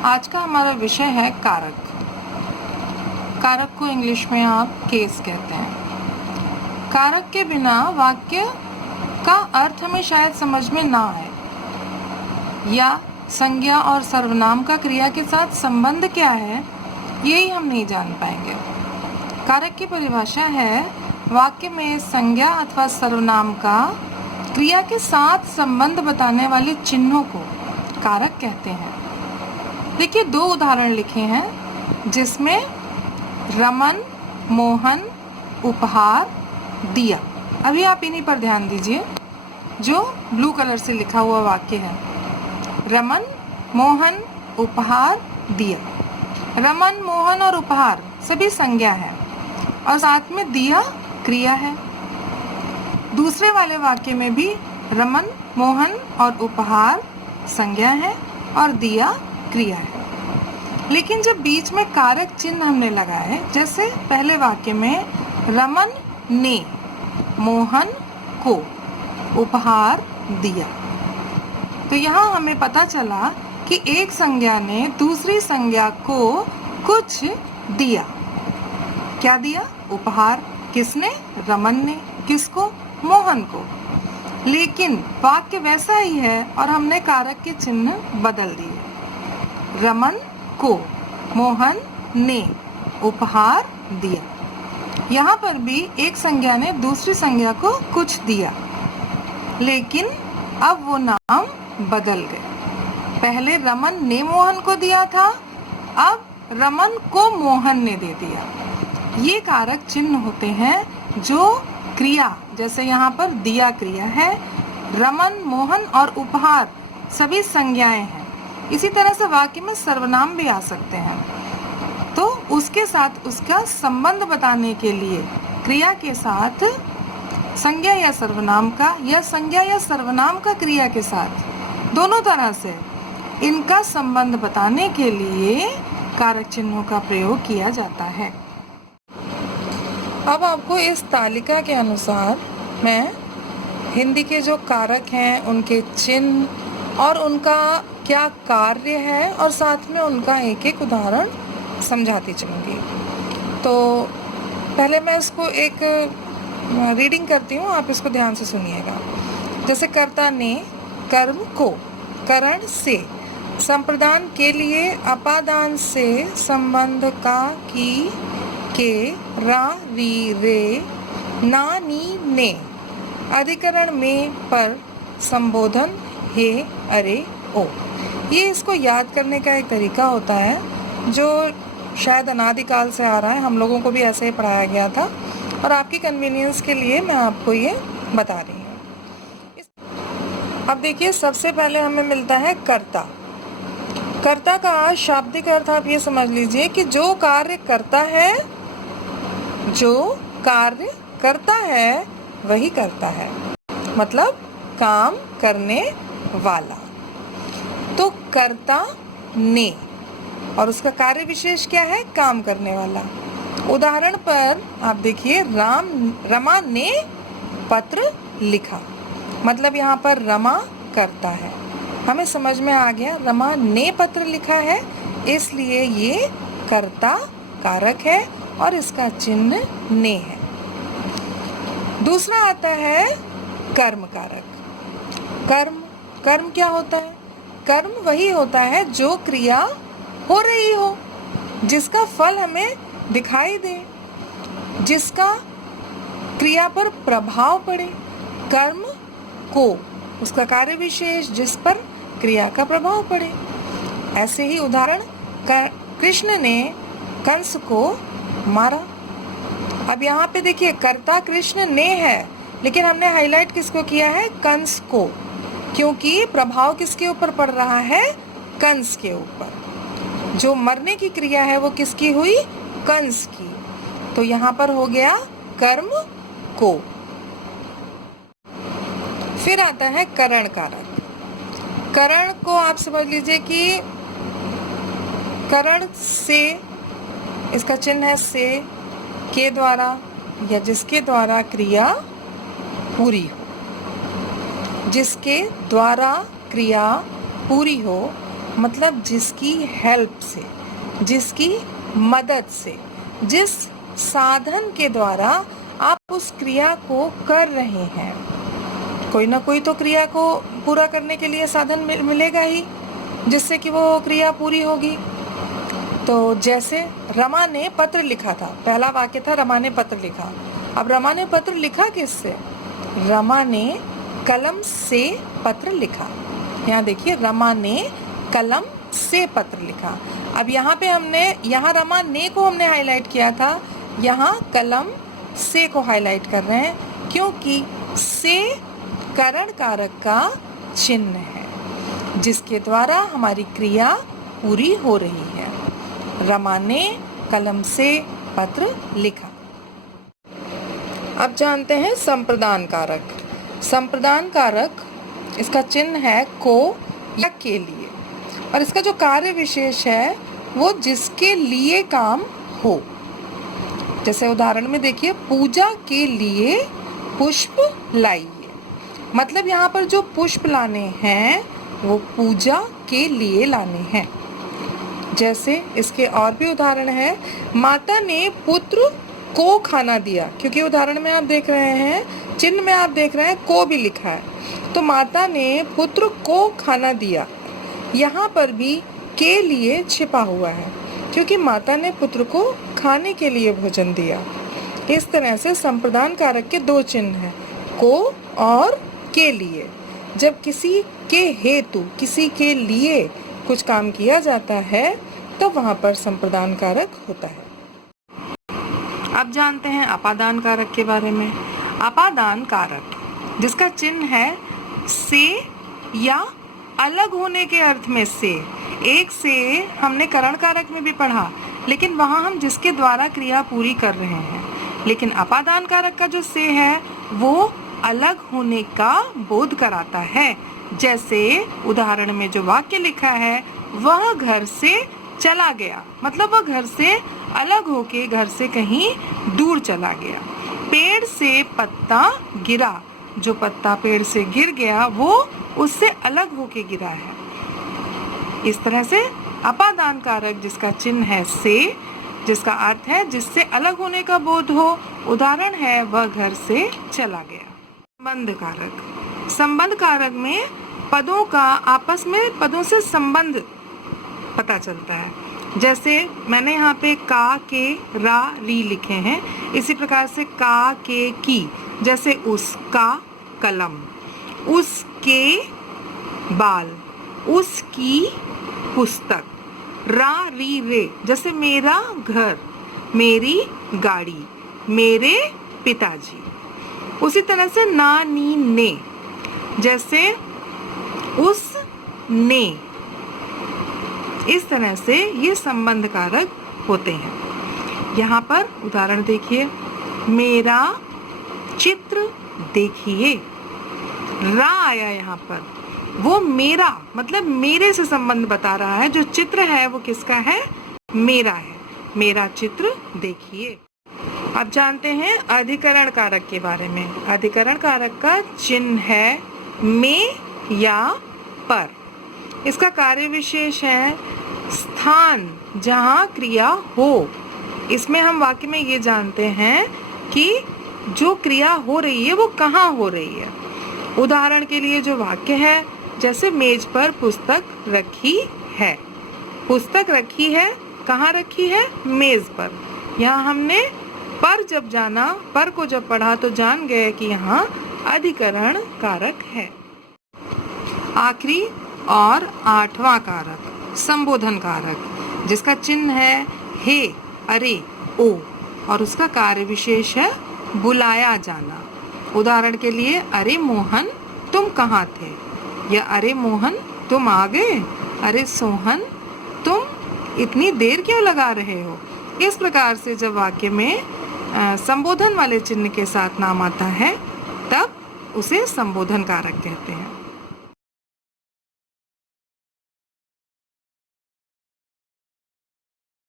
आज का हमारा विषय है कारक। कारक को इंग्लिश में आप केस कहते हैं। कारक के बिना वाक्य का अर्थ हमें शायद समझ में ना आए, या संज्ञा और सर्वनाम का क्रिया के साथ संबंध क्या है यही हम नहीं जान पाएंगे। कारक की परिभाषा है वाक्य में संज्ञा अथवा सर्वनाम का क्रिया के साथ संबंध बताने वाले चिन्हों को कारक कहते हैं। देखिए, दो उदाहरण लिखे हैं जिसमें रमन, मोहन, उपहार, दिया। अभी आप इन्हीं पर ध्यान दीजिए जो ब्लू कलर से लिखा हुआ वाक्य है। रमन, मोहन, उपहार, दिया। रमन, मोहन और उपहार सभी संज्ञा है और साथ में दिया क्रिया है। दूसरे वाले वाक्य में भी रमन, मोहन और उपहार संज्ञा है और दिया क्रिया है। लेकिन जब बीच में कारक चिन्ह हमने लगाए, जैसे पहले वाक्य में रमन ने मोहन को उपहार दिया, तो यहाँ हमें पता चला कि एक संज्ञा ने दूसरी संज्ञा को कुछ दिया। क्या दिया? उपहार। किसने? रमन ने। किसको? मोहन को। लेकिन वाक्य वैसा ही है और हमने कारक के चिन्ह बदल दिए। रमन को मोहन ने उपहार दिया। यहाँ पर भी एक संज्ञा ने दूसरी संज्ञा को कुछ दिया, लेकिन अब वो नाम बदल गए। पहले रमन ने मोहन को दिया था, अब रमन को मोहन ने दे दिया। ये कारक चिन्ह होते हैं जो क्रिया, जैसे यहाँ पर दिया क्रिया है, रमन, मोहन और उपहार सभी संज्ञाएं हैं। इसी तरह से वाक्य में सर्वनाम भी आ सकते हैं, तो उसके साथ उसका संबंध बताने के लिए क्रिया के साथ संज्ञा या सर्वनाम का, या संज्ञा या सर्वनाम का क्रिया के साथ, दोनों तरह से इनका संबंध बताने के लिए कारक चिन्हों का प्रयोग किया जाता है। अब आपको इस तालिका के अनुसार मैं हिंदी के जो कारक हैं उनके चिन्ह और उनका क्या कार्य है और साथ में उनका एक एक उदाहरण समझाती चलूँगी। तो पहले मैं इसको एक रीडिंग करती हूँ, आप इसको ध्यान से सुनिएगा। जैसे कर्ता ने कर्म को करण से, संप्रदान के लिए अपादान से, संबंध का की के रा री रे ना नी ने, अधिकरण में पर, संबोधन हे अरे ओ। ये इसको याद करने का एक तरीका होता है जो शायद अनादिकाल से आ रहा है, हम लोगों को भी ऐसे ही पढ़ाया गया था और आपकी कन्वीनियंस के लिए मैं आपको ये बता रही हूँ। अब देखिए, सबसे पहले हमें मिलता है कर्ता। कर्ता का शाब्दिक अर्थ आप ये समझ लीजिए कि जो कार्य करता है, जो कार्य करता है वही करता है, मतलब काम करने वाला। तो कर्ता ने, और उसका कार्य विशेष क्या है? काम करने वाला। उदाहरण पर आप देखिए, रमा ने पत्र लिखा, मतलब यहाँ पर रमा करता है। हमें समझ में आ गया, रमा ने पत्र लिखा है, इसलिए ये कर्ता कारक है और इसका चिन्ह ने है। दूसरा आता है कर्म कारक। कर्म क्या होता है? कर्म वही होता है जो क्रिया हो रही हो, जिसका फल हमें दिखाई दे, जिसका क्रिया पर प्रभाव पड़े। कर्म को, उसका कार्य विशेष जिस पर क्रिया का प्रभाव पड़े। ऐसे ही उदाहरण, कृष्ण ने कंस को मारा। अब यहाँ पे देखिए, कर्ता कृष्ण ने है, लेकिन हमने हाईलाइट किसको किया है? कंस को, क्योंकि प्रभाव किसके ऊपर पड़ रहा है? कंस के ऊपर। जो मरने की क्रिया है वो किसकी हुई? कंस की। तो यहाँ पर हो गया कर्म को। फिर आता है करण कारक। करण को आप समझ लीजिए कि करण से, इसका चिन्ह है से, के द्वारा या जिसके द्वारा क्रिया पूरी हो। जिसके द्वारा क्रिया पूरी हो मतलब जिसकी हेल्प से, जिसकी मदद से, जिस साधन के द्वारा आप उस क्रिया को कर रहे हैं। कोई ना कोई तो क्रिया को पूरा करने के लिए साधन मिलेगा ही, जिससे कि वो क्रिया पूरी होगी। तो जैसे रमा ने पत्र लिखा था, पहला वाक्य था रमा ने पत्र लिखा। अब रमा ने पत्र लिखा किससे? रमा ने कलम से पत्र लिखा। यहाँ देखिए, रमा ने कलम से पत्र लिखा। अब यहाँ पे यहाँ रमा ने को हमने हाईलाइट किया था, यहाँ कलम से को हाईलाइट कर रहे हैं, क्योंकि से करण कारक का चिन्ह है, जिसके द्वारा हमारी क्रिया पूरी हो रही है। रमा ने कलम से पत्र लिखा। अब जानते हैं संप्रदान कारक। संप्रदान कारक, इसका चिन्ह है को या के लिए, और इसका जो कार्य विशेष है वो जिसके लिए काम हो। जैसे उदाहरण में देखिए, पूजा के लिए पुष्प लाइए। मतलब यहाँ पर जो पुष्प लाने हैं वो पूजा के लिए लाने हैं। जैसे इसके और भी उदाहरण है, माता ने पुत्र को खाना दिया, क्योंकि उदाहरण में आप देख रहे हैं, चिन्ह में आप देख रहे हैं को भी लिखा है। तो माता ने पुत्र को खाना दिया, यहाँ पर भी के लिए छिपा हुआ है, क्योंकि माता ने पुत्र को खाने के लिए भोजन दिया। इस तरह से संप्रदान कारक के दो चिन्ह हैं, को और के लिए। जब किसी के हेतु, किसी के लिए कुछ काम किया जाता है तो वहाँ पर संप्रदान कारक होता है। अब जानते हैं अपादान कारक के बारे में। अपादान कारक, जिसका चिन्ह है से या अलग होने के अर्थ में से। एक से हमने करण कारक में भी पढ़ा, लेकिन वहाँ हम जिसके द्वारा क्रिया पूरी कर रहे हैं। लेकिन अपादान कारक का जो से है वो अलग होने का बोध कराता है। जैसे उदाहरण में जो वाक्य लिखा है, वह घर से चला गया, मतलब वह घर से अलग होके घर से कहीं दूर चला गया। पेड़ से पत्ता गिरा, जो पत्ता पेड़ से गिर गया वो उससे अलग होके गिरा है। इस तरह से अपादान कारक जिसका चिन्ह है से, जिसका अर्थ है जिससे अलग होने का बोध हो। उदाहरण है, वह घर से चला गया। संबंध कारक। संबंध कारक में पदों का आपस में पदों से संबंध पता चलता है। जैसे मैंने यहाँ पे का, के, रा, री लिखे हैं। इसी प्रकार से का, के, की, जैसे उसका कलम, उसके बाल, उसकी पुस्तक। रा, री, रे, जैसे मेरा घर, मेरी गाड़ी, मेरे पिताजी। उसी तरह से ना, नी, ने, जैसे उस ने। इस तरह से ये संबंध कारक होते हैं। यहाँ पर उदाहरण देखिए, मेरा चित्र देखिए। रा आया यहाँ पर, वो मेरा मतलब मेरे से संबंध बता रहा है। जो चित्र है वो किसका है? मेरा है। मेरा चित्र देखिए। अब जानते हैं अधिकरण कारक के बारे में। अधिकरण कारक का चिन्ह है में या पर। इसका कार्य विशेष है स्थान जहाँ क्रिया हो। इसमें हम वाक्य में ये जानते हैं कि जो क्रिया हो रही है वो कहाँ हो रही है। उदाहरण के लिए जो वाक्य है, जैसे मेज पर पुस्तक रखी है। पुस्तक रखी है, कहाँ रखी है? मेज पर। यहाँ हमने पर जब जाना, पर को जब पढ़ा तो जान गए कि यहाँ अधिकरण कारक है। आखिरी और आठवां कारक संबोधन कारक, जिसका चिन्ह है हे, अरे, ओ, और उसका कार्य विशेष है बुलाया जाना। उदाहरण के लिए, अरे मोहन तुम कहाँ थे, या अरे मोहन तुम आ गए, अरे सोहन तुम इतनी देर क्यों लगा रहे हो। इस प्रकार से जब वाक्य में संबोधन वाले चिन्ह के साथ नाम आता है तब उसे संबोधन कारक कहते हैं।